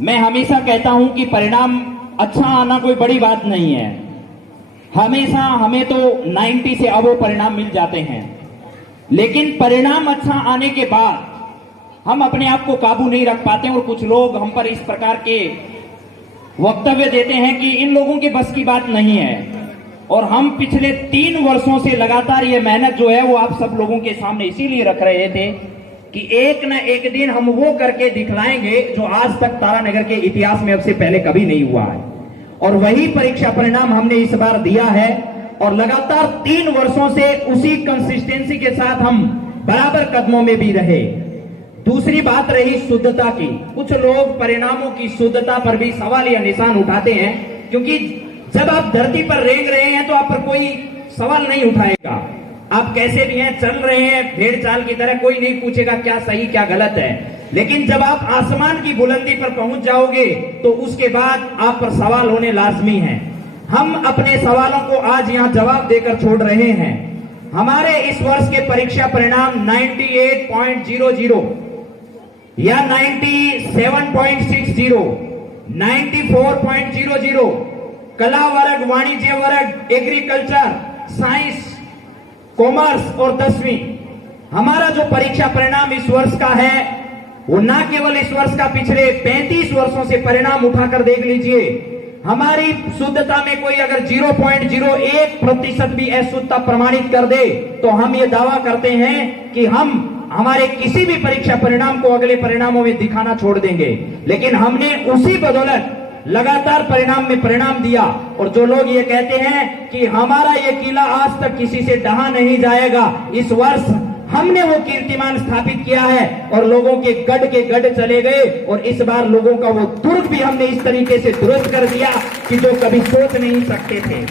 मैं हमेशा कहता हूं कि परिणाम अच्छा आना कोई बड़ी बात नहीं है। हमेशा हमें तो 90 से अबव परिणाम मिल जाते हैं, लेकिन परिणाम अच्छा आने के बाद हम अपने आप को काबू नहीं रख पाते और कुछ लोग हम पर इस प्रकार के वक्तव्य देते हैं कि इन लोगों के बस की बात नहीं है। और हम पिछले 3 वर्षों से लगातार ये मेहनत जो है वो आप सब लोगों के सामने इसीलिए रख रहे थे कि एक न एक दिन हम वो करके दिखलाएंगे जो आज तक तारानगर के इतिहास में अब से पहले कभी नहीं हुआ है। और वही परीक्षा परिणाम हमने इस बार दिया है और लगातार 3 वर्षों से उसी कंसिस्टेंसी के साथ हम बराबर कदमों में भी रहे। दूसरी बात रही शुद्धता की। कुछ लोग परिणामों की शुद्धता पर भी सवाल या निशान उठाते हैं, क्योंकि जब आप धरती पर रेंग रहे हैं तो आप पर कोई सवाल नहीं उठाएगा। आप कैसे भी हैं, चल रहे हैं भेड़ चाल की तरह, कोई नहीं पूछेगा क्या सही क्या गलत है। लेकिन जब आप आसमान की बुलंदी पर पहुंच जाओगे तो उसके बाद आप पर सवाल होने लाजमी हैं। हम अपने सवालों को आज यहां जवाब देकर छोड़ रहे हैं। हमारे इस वर्ष के परीक्षा परिणाम 98.00 या 97.60, 94.00, कला वर्ग, वाणिज्य वर्ग, एग्रीकल्चर, साइंस, कॉमर्स और 10वीं, हमारा जो परीक्षा परिणाम इस वर्ष का है वो न केवल इस वर्ष का, पिछले 35 वर्षों से परिणाम उठाकर देख लीजिए। हमारी शुद्धता में कोई अगर 0.01% भी अशुद्धता प्रमाणित कर दे तो हम ये दावा करते हैं कि हम हमारे किसी भी परीक्षा परिणाम को अगले परिणामों में दिखाना छोड़ देंगे। लेकिन हमने उसी बदौलत लगातार परिणाम में परिणाम दिया। और जो लोग ये कहते हैं कि हमारा ये किला आज तक किसी से ढहा नहीं जाएगा, इस वर्ष हमने वो कीर्तिमान स्थापित किया है और लोगों के गढ़ चले गए। और इस बार लोगों का वो दुर्ग भी हमने इस तरीके से दुरुस्त कर दिया कि जो कभी सोच नहीं सकते थे।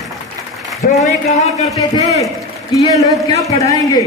जो ये कहा करते थे कि ये लोग क्या पढ़ाएंगे,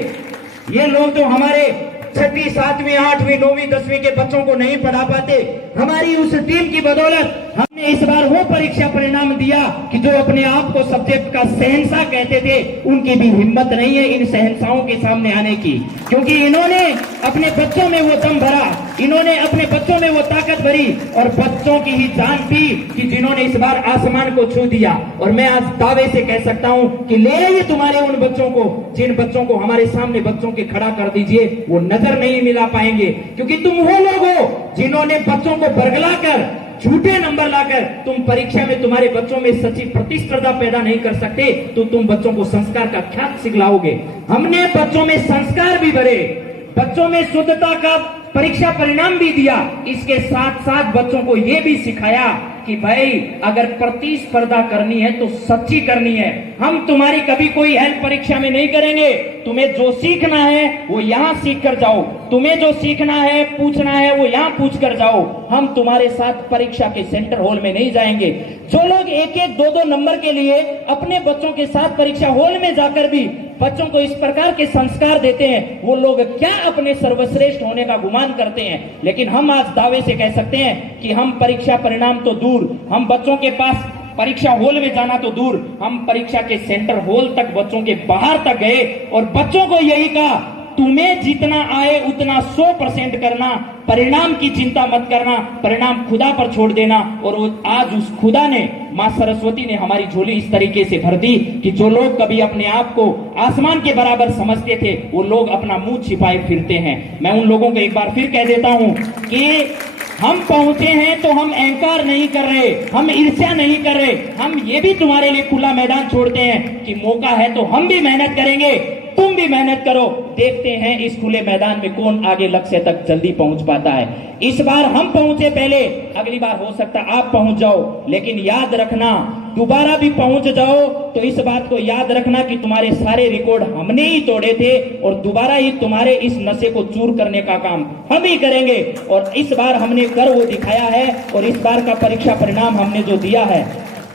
ये लोग तो हमारे 6वीं, 7वीं, 8वीं, 9वीं, 10वीं के बच्चों को नहीं पढ़ा पाते। हमारी उस टीम की बदौलत हमने इस बार वो परीक्षा परिणाम दिया कि जो अपने आप को सब्जेक्ट का शहंशाह कहते थे, उनकी भी हिम्मत नहीं है इन शहंशाहों के सामने आने की, क्योंकि इन्होंने अपने बच्चों में वो दम भरा, इन्होंने अपने बच्चों में वो ताकत भरी और बच्चों की ही जान पी कि जिन्होंने इस बार आसमान को छू दिया। और मैं आज दावे से कह सकता हूं कि ले आइए तुम्हारे उन बच्चों को, जिन बच्चों को हमारे सामने बच्चों के खड़ा कर दीजिए, वो नजर नहीं मिला पाएंगे, क्योंकि तुम वो लोग हो जिन्होंने बच्चों को बरगलाकर, झूठे नंबर लाकर तुम परीक्षा में तुम्हारे बच्चों में सच्ची प्रतिस्पर्धा पैदा नहीं कर सकते, तो तुम बच्चों को संस्कार का क्या सिखलाओगे। हमने बच्चों में संस्कार भी भरे, बच्चों में शुद्धता का परीक्षा परिणाम भी दिया, इसके साथ साथ बच्चों को यह भी सिखाया कि भाई अगर प्रतिस्पर्धा करनी है तो सच्ची करनी है। हम तुम्हारी कभी कोई हेल्प परीक्षा में नहीं करेंगे। तुम्हें जो सीखना है वो यहाँ सीख कर जाओ, तुम्हें जो सीखना है पूछना है वो यहाँ पूछ कर जाओ। हम तुम्हारे साथ परीक्षा के सेंटर हॉल में नहीं जाएंगे। जो लोग 1-1, 2-2 नंबर के लिए अपने बच्चों के साथ परीक्षा हॉल में जाकर भी बच्चों को इस प्रकार के संस्कार देते हैं, वो लोग क्या अपने सर्वश्रेष्ठ होने का गुमान करते हैं। लेकिन हम आज दावे से कह सकते हैं कि हम परीक्षा परिणाम तो दूर, हम बच्चों के पास परीक्षा हॉल में जाना तो दूर, हम परीक्षा के सेंटर हॉल तक, बच्चों के बाहर तक गए और बच्चों को यही कहा, तुम्हें जितना आए उतना 100% करना, परिणाम की चिंता मत करना, परिणाम खुदा पर छोड़ देना। और आज उस खुदा ने, मां सरस्वती ने हमारी झोली इस तरीके से भर दी कि जो लोग कभी अपने आप को आसमान के बराबर समझते थे, वो लोग अपना मुंह छिपाए फिरते हैं। मैं उन लोगों को एक बार फिर कह देता हूं कि हम पहुंचे हैं तो हम अहंकार नहीं कर रहे, हम ईर्ष्या नहीं कर रहे, हम ये भी तुम्हारे लिए खुला मैदान छोड़ते हैं कि मौका है तो हम भी मेहनत करेंगे, तुम भी मेहनत करो। देखते हैं इस खुले मैदान में कौन आगे लक्ष्य तक जल्दी पहुंच पाता है। इस बार हम पहुंचे पहले, अगली बार हो सकता आप पहुंच जाओ, लेकिन याद रखना दोबारा भी पहुंच जाओ तो इस बात को याद रखना कि तुम्हारे सारे रिकॉर्ड हमने ही तोड़े थे और दोबारा ही तुम्हारे इस नशे को चूर करने का काम हम ही करेंगे। और इस बार हमने कर वो दिखाया है और इस बार का परीक्षा परिणाम हमने जो दिया है,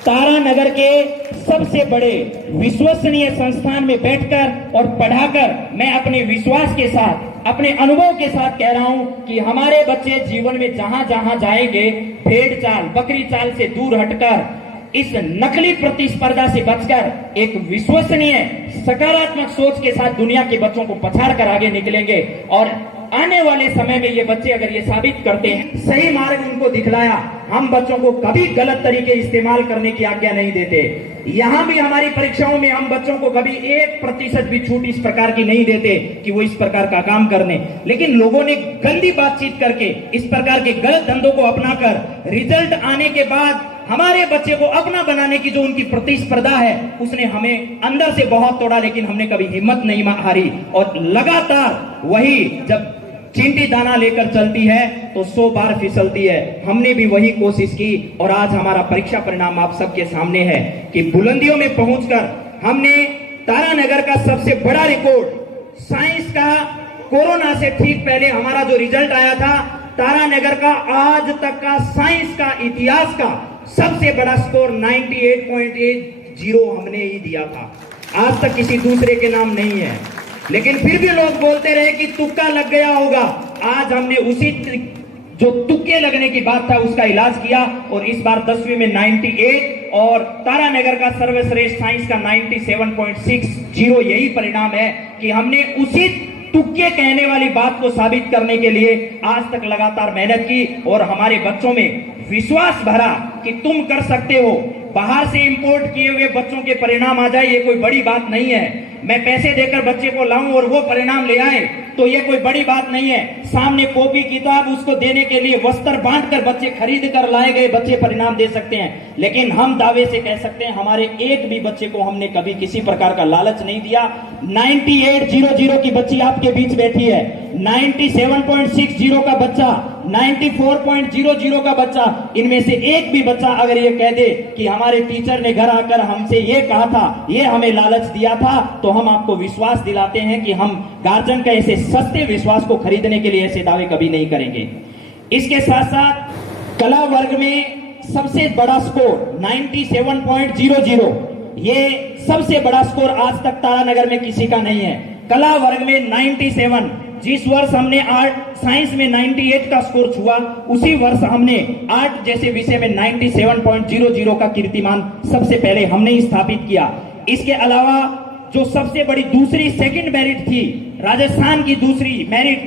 तारानगर के सबसे बड़े विश्वसनीय संस्थान में बैठकर और पढ़ाकर मैं अपने विश्वास के साथ, अपने अनुभव के साथ कह रहा हूं कि हमारे बच्चे जीवन में जहां जहां जाएंगे, भेड़ चाल, बकरी चाल से दूर हटकर, इस नकली प्रतिस्पर्धा से बचकर एक विश्वसनीय सकारात्मक सोच के साथ दुनिया के बच्चों को पछाड़ कर आगे निकलेंगे। और आने वाले समय में ये बच्चे अगर ये साबित करते हैं, सही मार्ग उनको दिखलाया, हम बच्चों को कभी गलत तरीके इस्तेमाल करने की आज्ञा नहीं देते। यहां भी हमारी परीक्षाओं में हम बच्चों को कभी 1% भी छूट इस प्रकार की नहीं देते कि वो इस प्रकार का काम करने। लेकिन लोगों ने गंदी बातचीत करके, इस प्रकार के गलत धंधों को अपनाकर रिजल्ट आने के बाद हमारे बच्चे को अपना बनाने की जो उनकी प्रतिस्पर्धा है, उसने हमें अंदर से बहुत तोड़ा, लेकिन हमने कभी हिम्मत नहीं हारी। और लगातार वही, जब चींटी दाना लेकर चलती है तो 100 बार फिसलती है। हमने भी वही कोशिश की और आज हमारा परीक्षा परिणाम आप सबके सामने है कि बुलंदियों में पहुंचकर हमने तारानगर का सबसे बड़ा रिकॉर्ड साइंस का, कोरोना से ठीक पहले हमारा जो रिजल्ट आया था, तारानगर का आज तक का साइंस का इतिहास का सबसे बड़ा स्कोर 98.80 हमने ही दिया था। आज तक किसी दूसरे के नाम नहीं है। लेकिन फिर भी लोग बोलते रहे कि तुक्का लग गया होगा। आज हमने उसी जो तुक्के लगने की बात था उसका इलाज किया और इस बार 10वीं में 98 और तारानगर का सर्वश्रेष्ठ साइंस का 97.60 यही परिणाम है कि हमने उसी तुक्के कहने वाली बात को साबित करने के लिए आज तक लगातार मेहनत की और हमारे बच्चों में विश्वास भरा कि तुम कर सकते हो। बाहर से इंपोर्ट किए हुए बच्चों के परिणाम आ जाए, ये कोई बड़ी बात नहीं है। मैं पैसे देकर बच्चे को लाऊं और वो परिणाम ले आए तो ये कोई बड़ी बात नहीं है। सामने कॉपी किताब उसको देने के लिए वस्त्र बांटकर बच्चे खरीद कर लाए गए बच्चे परिणाम दे सकते हैं। लेकिन हम दावे से कह सकते हैं हमारे एक भी बच्चे को हमने कभी किसी प्रकार का लालच नहीं दिया। 9800 की बच्ची आपके बीच बैठी है, 97.60 का बच्चा, 94.00 का बच्चा, इनमें से एक भी बच्चा अगर ये कह दे कि हमारे टीचर ने घर आकर हमसे ये कहा था, ये हमें लालच दिया था, तो हम आपको विश्वास दिलाते हैं कि हम गार्जियन का ऐसे सस्ते विश्वास को खरीदने के लिए ऐसे दावे कभी नहीं करेंगे। इसके साथ साथ कला वर्ग में सबसे बड़ा स्कोर 97.00, ये सबसे बड़ा स्कोर आज तक तारानगर में किसी का नहीं है। कला वर्ग में 97, जिस वर्ष हमने आर्ट साइंस में 98 का स्कोर छुआ, उसी वर्ष हमने आर्ट जैसे विषय में 97.00 का कीर्तिमान सबसे पहले हमने ही स्थापित किया। इसके अलावा जो सबसे बड़ी दूसरी सेकंड मेरिट थी, राजस्थान की दूसरी मेरिट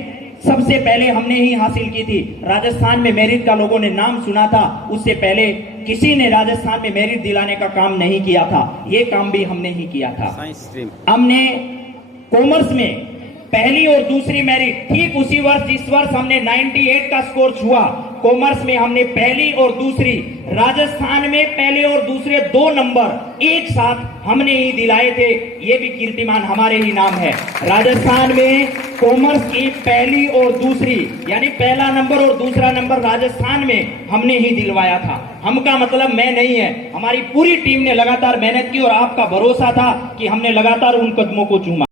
सबसे पहले हमने ही हासिल की थी। राजस्थान में मेरिट का लोगों ने नाम सुना था, उससे पहले किसी ने राजस्थान में मेरिट दिलाने का काम नहीं किया था। ये काम भी हमने ही किया था। हमने कॉमर्स में पहली और दूसरी मेरिट ठीक उसी वर्ष जिस वर्ष हमने 98 का स्कोर छुआ, कॉमर्स में हमने पहली और दूसरी, राजस्थान में पहले और दूसरे 2 नंबर एक साथ हमने ही दिलाए थे। ये भी कीर्तिमान हमारे ही नाम है। राजस्थान में कॉमर्स की पहली और दूसरी, यानी पहला नंबर और दूसरा नंबर राजस्थान में हमने ही दिलवाया था। हम का मतलब मैं नहीं है, हमारी पूरी टीम ने लगातार मेहनत की और आपका भरोसा था कि हमने लगातार उन कदमों को चूमा।